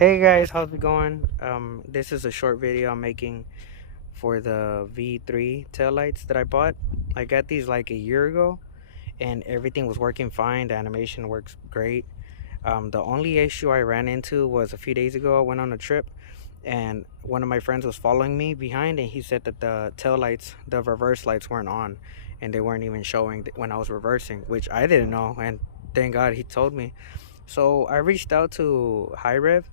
Hey guys, how's it going? This is a short video I'm making for the V3 taillights that I bought. I got these like a year ago and everything was working fine. The animation works great. The only issue I ran into was a few days ago. I went on a trip and one of my friends was following me behind and he said that the taillights, the reverse lights weren't on and they weren't even showing when I was reversing, which I didn't know, and thank God he told me. So I reached out to High Rev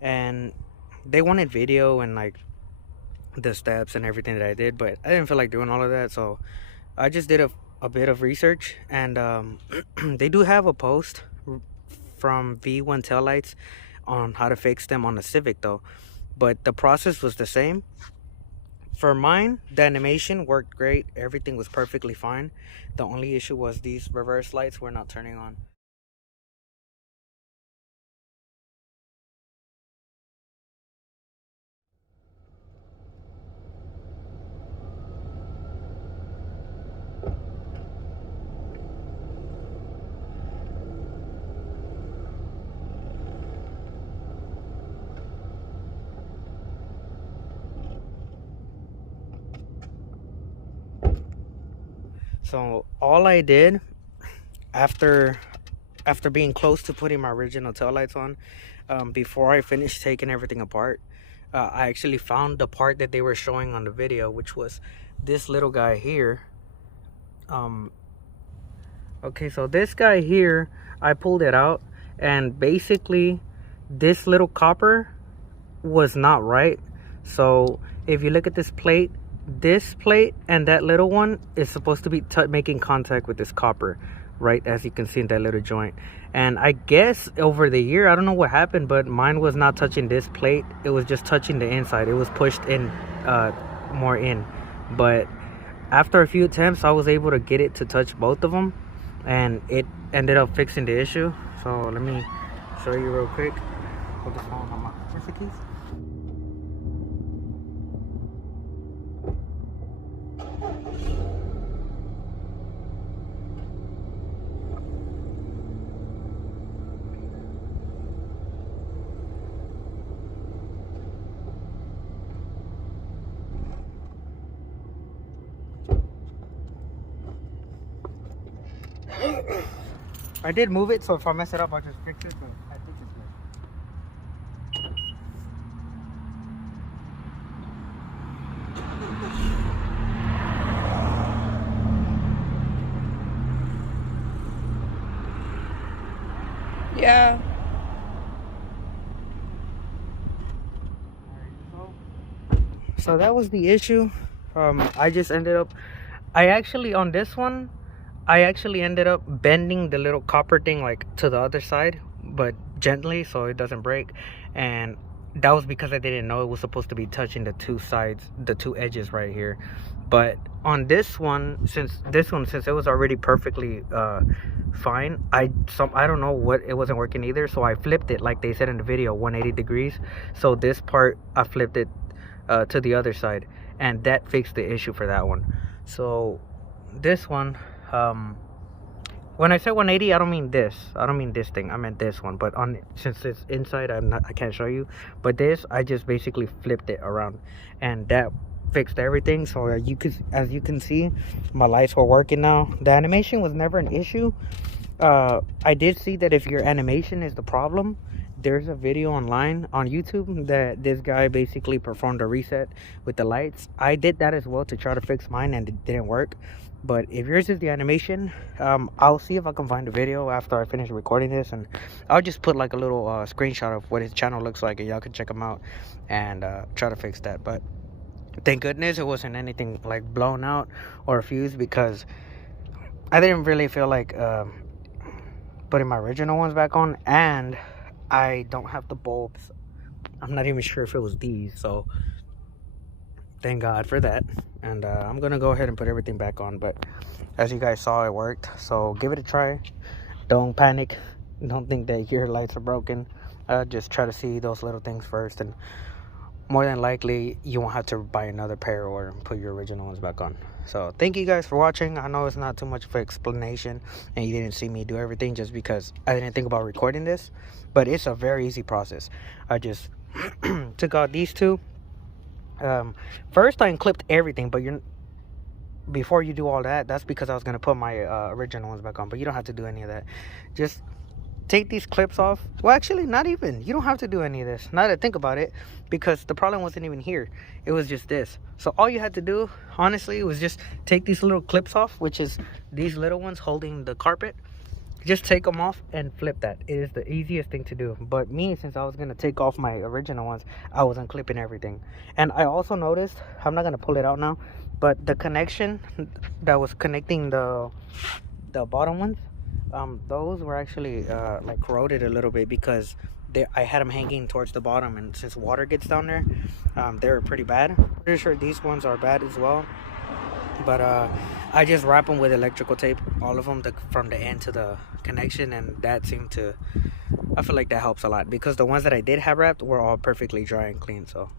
and they wanted video and like the steps and everything that I did, but I didn't feel like doing all of that, so I just did a bit of research. And they do have a post from V1 Taillights on how to fix them on the Civic though, but the process was the same. For mine, the animation worked great, everything was perfectly fine. The only issue was these reverse lights were not turning on. So all I did after being close to putting my original taillights on, before I finished taking everything apart, I actually found the part that they were showing on the video, which was this little guy here. Okay, so this guy here, I pulled it out, and basically this little copper was not right. So if you look at this plate and that little one is supposed to be making contact with this copper, right, as you can see in that little joint. And I guess over the year, I don't know what happened, but mine was not touching this plate, it was just touching the inside. It was pushed in, more in. But after a few attempts, I was able to get it to touch both of them, and it ended up fixing the issue. So let me show you real quick. Hold this phone on my, where's the keys? I did move it, so if I mess it up, I'll just fix it, but I think it's good. Yeah. So that was the issue. I just ended up, on this one, I actually ended up bending the little copper thing like to the other side, but gently so it doesn't break. And that was because I didn't know it was supposed to be touching the two sides, the two edges right here. But on this one, since it was already perfectly fine, I don't know what, it wasn't working either, so I flipped it like they said in the video, 180 degrees. So this part, I flipped it to the other side, and that fixed the issue for that one. So this one, when I say 180, I don't mean this thing, I meant this one. But since it's inside, I can't show you, but this, I just basically flipped it around, and that fixed everything. So as you can see, my lights were working now. The animation was never an issue. I did see that if your animation is the problem, there's a video online on YouTube that this guy basically performed a reset with the lights. I did that as well to try to fix mine, and it didn't work. But if yours is the animation, I'll see if I can find a video after I finish recording this, and I'll just put like a little screenshot of what his channel looks like, and y'all can check him out and try to fix that. But thank goodness it wasn't anything like blown out or fused, because I didn't really feel like putting my original ones back on, and I don't have the bulbs. I'm not even sure if it was these, so thank God for that. And I'm gonna go ahead and put everything back on. But as you guys saw, it worked, so give it a try. Don't panic, don't think that your lights are broken. Just try to see those little things first, and more than likely you won't have to buy another pair or put your original ones back on. So thank you guys for watching. I know it's not too much of an explanation and you didn't see me do everything just because I didn't think about recording this, but it's a very easy process. I just took out these two. First I unclipped everything, but before you do all that, that's because I was going to put my original ones back on, but you don't have to do any of that. Just take these clips off. Well, actually, not even. You don't have to do any of this. Now that I think about it, because the problem wasn't even here. It was just this. So all you had to do, honestly, was just take these little clips off, which is these little ones holding the carpet. Just take them off and flip that. It is the easiest thing to do. But me, since I was going to take off my original ones, I was unclipping everything. And I also noticed, I'm not going to pull it out now, but the connection that was connecting the bottom ones, those were actually like corroded a little bit because I had them hanging towards the bottom, and since water gets down there, they were pretty bad. Pretty sure these ones are bad as well, but I just wrap them with electrical tape, all of them, from the end to the connection, and that seemed to, I feel like that helps a lot, because the ones that I did have wrapped were all perfectly dry and clean. So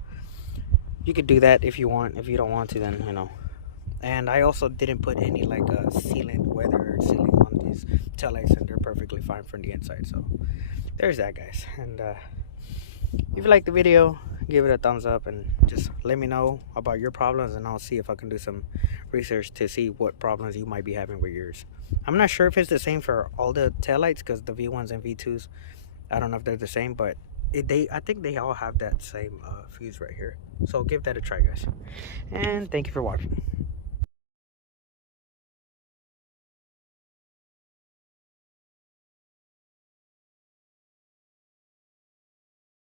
you could do that if you want. If you don't want to, then you know. And I also didn't put any like sealant, weather sealing on these taillights, and they're perfectly fine from the inside. So there's that, guys. And if you like the video, give it a thumbs up and just let me know about your problems, and I'll see if I can do some research to see what problems you might be having with yours. I'm not sure if it's the same for all the taillights, because the V1s and V2s, I don't know if they're the same, but I think they all have that same fuse right here. So give that a try, guys. And thank you for watching.